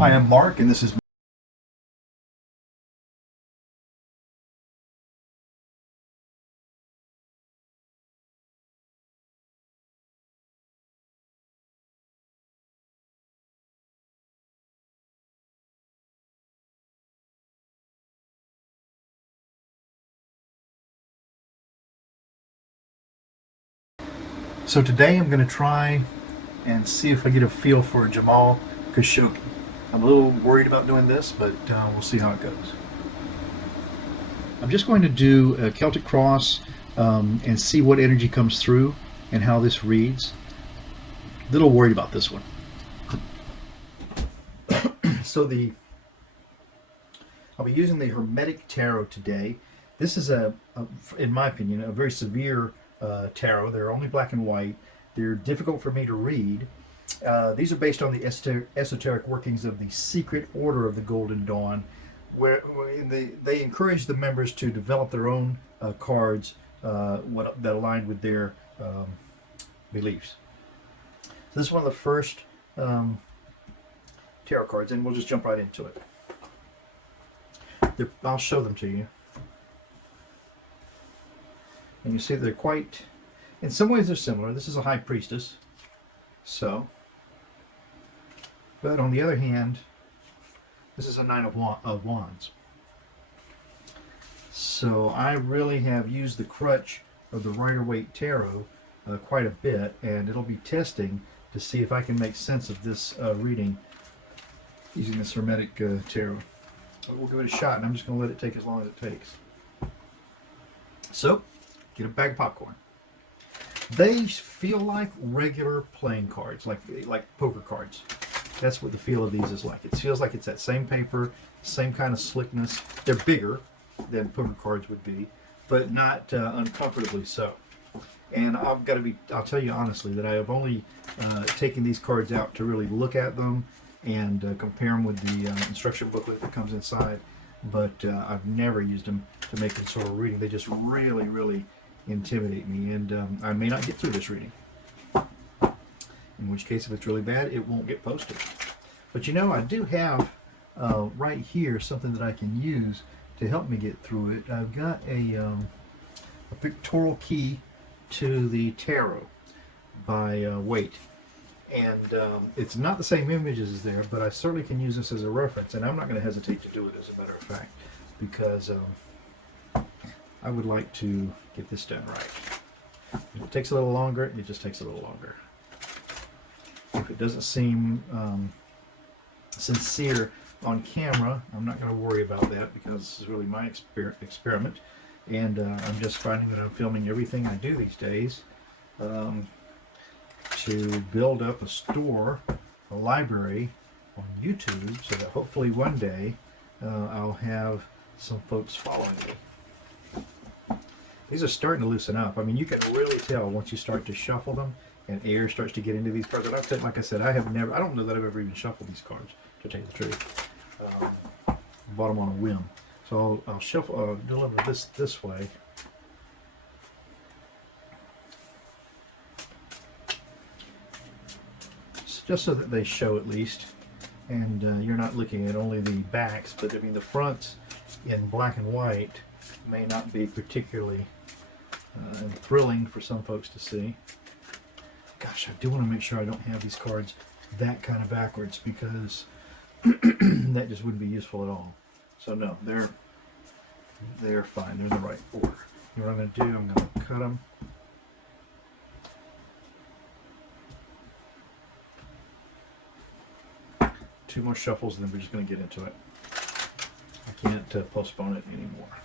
Hi, I'm Mark, and this is. So today I'm going to try and see if I get a feel for Jamal Khashoggi. I'm a little worried about doing this, but we'll see how it goes. I'm just going to do a Celtic cross and see what energy comes through and how this reads. A little worried about this one. So I'll be using the Hermetic tarot today. This is in my opinion, a very severe tarot. They're only black and white. They're difficult for me to read. These are based on the esoteric workings of the Secret Order of the Golden Dawn, where they encourage the members to develop their own cards that align with their beliefs. So this is one of the first tarot cards, and we'll just jump right into it. I'll show them to you. And you see they're quite, in some ways they're similar. This is a high priestess. So, but on the other hand, this is a nine of wands. So I really have used the crutch of the Rider-Waite Tarot quite a bit, and it'll be testing to see if I can make sense of this reading using this Hermetic Tarot. But we'll give it a shot, and I'm just going to let it take as long as it takes. So, get a bag of popcorn. They feel like regular playing cards, like poker cards. That's what the feel of these is like. It feels like it's that same paper, same kind of slickness. They're bigger than poker cards would be, but not uncomfortably so. And I'll tell you honestly that I have only taken these cards out to really look at them and compare them with the instruction booklet that comes inside. But I've never used them to make any sort of reading. They just really, really intimidate me, and I may not get through this reading. In which case, if it's really bad, it won't get posted. But you know, I do have right here something that I can use to help me get through it. I've got a pictorial key to the tarot by Waite. And it's not the same images as there, but I certainly can use this as a reference, and I'm not going to hesitate to do it, as a matter of fact, because I would like to get this done right. If it takes a little longer, it just takes a little longer. If it doesn't seem sincere on camera, I'm not going to worry about that, because this is really my experiment, and I'm just finding that I'm filming everything I do these days to build up a library on YouTube, so that hopefully one day I'll have some folks following me. These are starting to loosen up. I mean, you can really tell once you start to shuffle them and air starts to get into these cards. And like I said, I don't know that I've ever even shuffled these cards, to tell you the truth. Bought them on a whim. So I'll deliver this way. Just so that they show at least, and you're not looking at only the backs, but I mean the fronts in black and white may not be particularly thrilling for some folks to see. Gosh, I do want to make sure I don't have these cards that kind of backwards, because that just wouldn't be useful at all. So no, they're fine. They're in the right order. You know what I'm going to do? I'm going to cut them. Two more shuffles, and then we're just going to get into it. I can't postpone it anymore.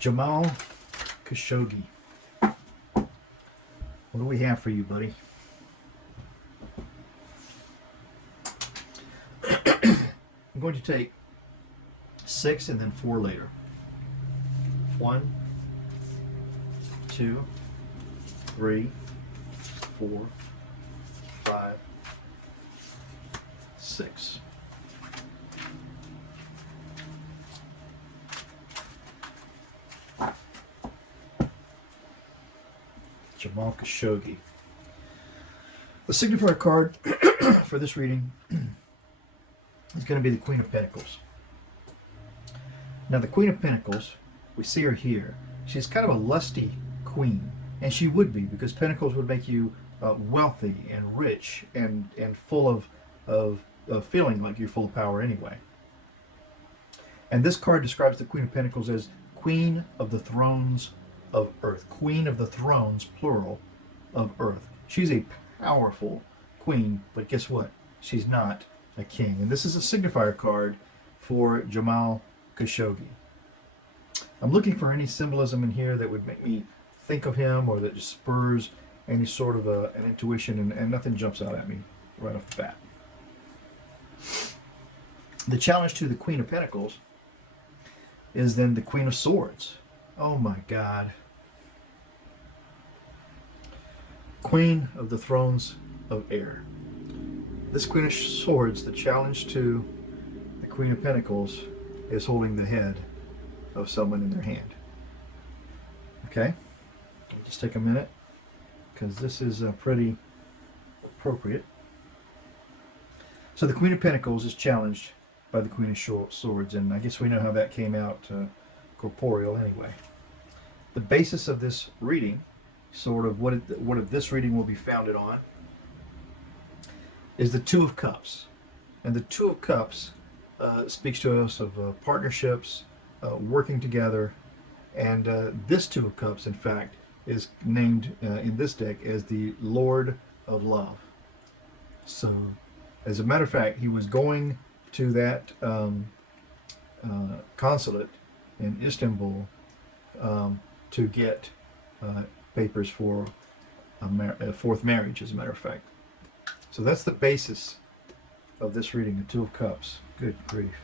Jamal Kashoggi. What do we have for you, buddy? I'm going to take 6 and then 4 later. 1, 2, 3, 4, 5, 6. Jamal Kashoggi. The signifier card for this reading is going to be the Queen of Pentacles. Now, the Queen of Pentacles, we see her here. She's kind of a lusty queen, and she would be, because Pentacles would make you wealthy and rich and full of feeling like you're full of power anyway. And this card describes the Queen of Pentacles as Queen of the Thrones of Earth. Queen of the Thrones, plural, of Earth. She's a powerful queen, but guess what? She's not a king. And this is a signifier card for Jamal Khashoggi. I'm looking for any symbolism in here that would make me think of him, or that just spurs any sort of an intuition, and nothing jumps out at me right off the bat. The challenge to the Queen of Pentacles is then the Queen of Swords. Oh my God. Queen of the Thrones of Air. This Queen of Swords, the challenge to the Queen of Pentacles is holding the head of someone in their hand. Okay? I'll just take a minute, because this is pretty appropriate. So the Queen of Pentacles is challenged by the Queen of Swords, and I guess we know how that came out corporeal anyway. The basis of this reading, sort of what this reading will be founded on, is the Two of Cups. And the Two of Cups speaks to us of partnerships, working together, and this Two of Cups, in fact, is named in this deck as the Lord of Love. So, as a matter of fact, he was going to that consulate in Istanbul to get papers for a fourth marriage, as a matter of fact. So that's the basis of this reading, the Two of Cups. Good grief.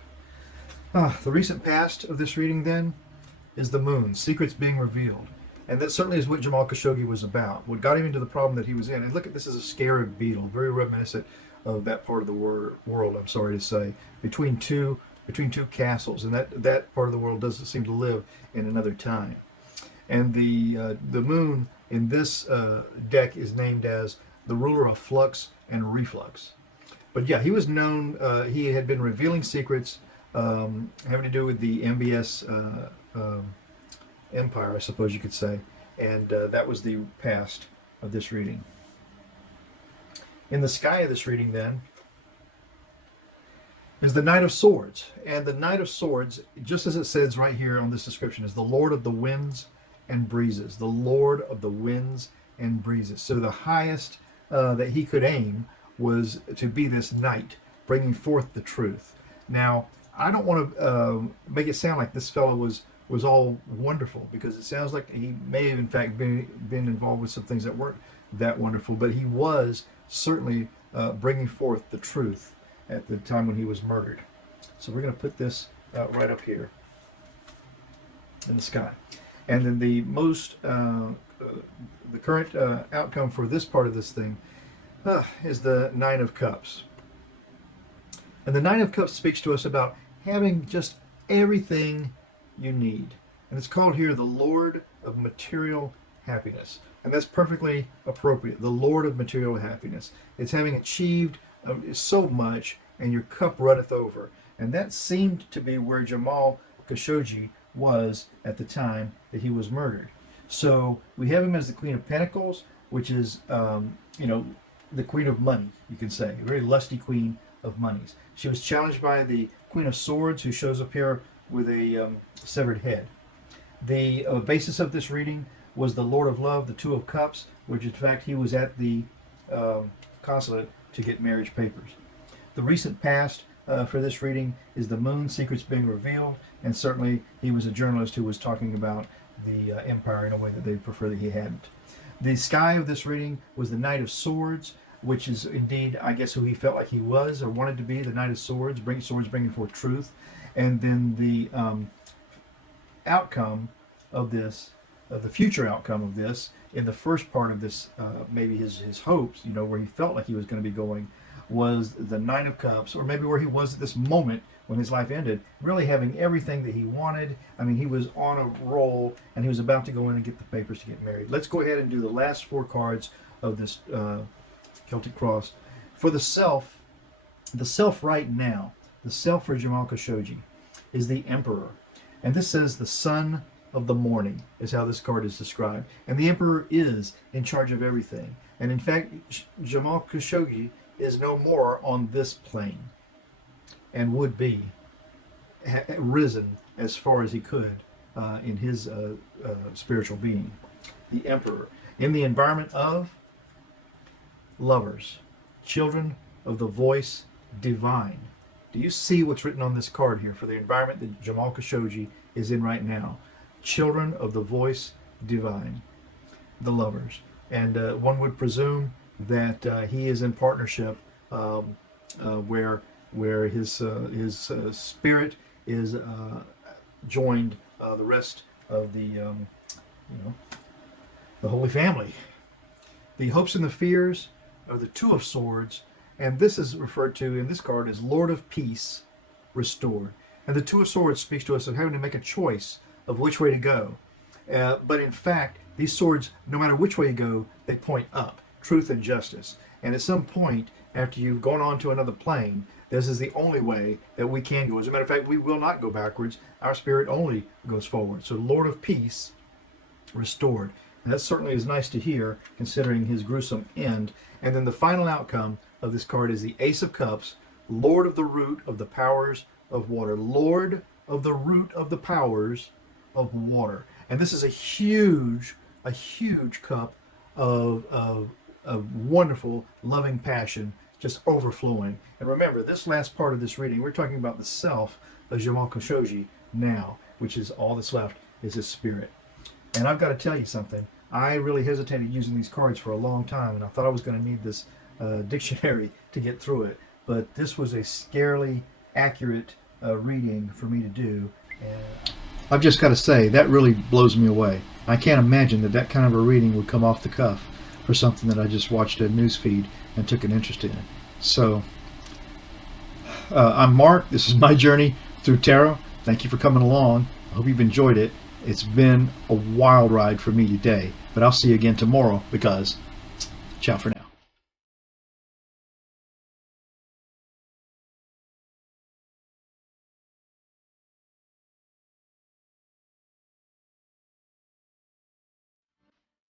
The recent past of this reading, then, is the Moon, secrets being revealed. And that certainly is what Jamal Khashoggi was about, what got him into the problem that he was in. And look at this as a scarab beetle, very reminiscent of that part of the world, I'm sorry to say, between two castles. And that part of the world doesn't seem to live in another time. And the Moon in this deck is named as the ruler of flux and reflux. But yeah, he was known, he had been revealing secrets having to do with the MBS empire, I suppose you could say. And that was the past of this reading. In the sky of this reading, then, is the Knight of Swords. And the Knight of Swords, just as it says right here on this description, is the Lord of the Winds and Breezes. The Lord of the Winds and Breezes. So the highest that he could aim was to be this knight, bringing forth the truth. Now, I don't want to make it sound like this fellow was all wonderful, because it sounds like he may have in fact been involved with some things that weren't that wonderful, but he was certainly bringing forth the truth at the time when he was murdered. So we're going to put this right up here in the sky. And then the current outcome for this part of this thing is the Nine of Cups. And the Nine of Cups speaks to us about having just everything you need. And it's called here the Lord of Material Happiness. And that's perfectly appropriate. The Lord of Material Happiness. It's having achieved so much, and your cup runneth over. And that seemed to be where Jamal Khashoggi was at the time that he was murdered. So we have him as the Queen of Pentacles, which is, the Queen of Money, you can say. A very lusty Queen of Monies. She was challenged by the Queen of Swords, who shows up here with a severed head. The basis of this reading was the Lord of Love, the Two of Cups, which in fact he was at the consulate to get marriage papers. The recent past for this reading is the Moon, secrets being revealed, and certainly he was a journalist who was talking about the empire in a way that they prefer that he hadn't. The sky of this reading was the Knight of Swords, which is indeed, I guess, who he felt like he was or wanted to be, the Knight of Swords, bringing forth truth. And then the outcome of this, the future outcome of this, in the first part of this, maybe his hopes, where he felt like he was going to be going, was the Nine of Cups, or maybe where he was at this moment when his life ended, really having everything that he wanted. I mean, he was on a roll, and he was about to go in and get the papers to get married. Let's go ahead and do the last four cards of this Celtic Cross. For the self right now, the self for Jamal Khashoggi is the Emperor. And this says the son of the morning is how this card is described. And the Emperor is in charge of everything. And in fact, Jamal Khashoggi is no more on this plane and would be risen as far as he could in his spiritual being. The Emperor. In the environment of lovers, children of the voice divine. Do you see what's written on this card here for the environment that Jamal Khashoggi is in right now? Children of the voice divine, the lovers. And one would presume that he is in partnership where his spirit is joined the rest of the the Holy Family. The hopes and the fears are the Two of Swords, and this is referred to in this card as Lord of Peace restored. And the Two of Swords speaks to us of having to make a choice of which way to go. But in fact, these swords, no matter which way you go, they point up, truth and justice. And at some point, after you've gone on to another plane, this is the only way that we can go. As a matter of fact, we will not go backwards. Our spirit only goes forward. So Lord of Peace restored. And that certainly is nice to hear, considering his gruesome end. And then the final outcome of this card is the Ace of Cups, Lord of the root of the powers of water. Lord of the root of the powers of water. And this is a huge cup of wonderful, loving passion, just overflowing. And remember, this last part of this reading, we're talking about the self of Jamal Khashoggi now, which is all that's left is his spirit. And I've got to tell you something. I really hesitated using these cards for a long time, and I thought I was going to need this dictionary to get through it. But this was a scarily accurate reading for me to do. And I've just got to say, that really blows me away. I can't imagine that that kind of a reading would come off the cuff for something that I just watched a news feed and took an interest in. So, I'm Mark. This is my journey through tarot. Thank you for coming along. I hope you've enjoyed it. It's been a wild ride for me today, but I'll see you again tomorrow because ciao for now.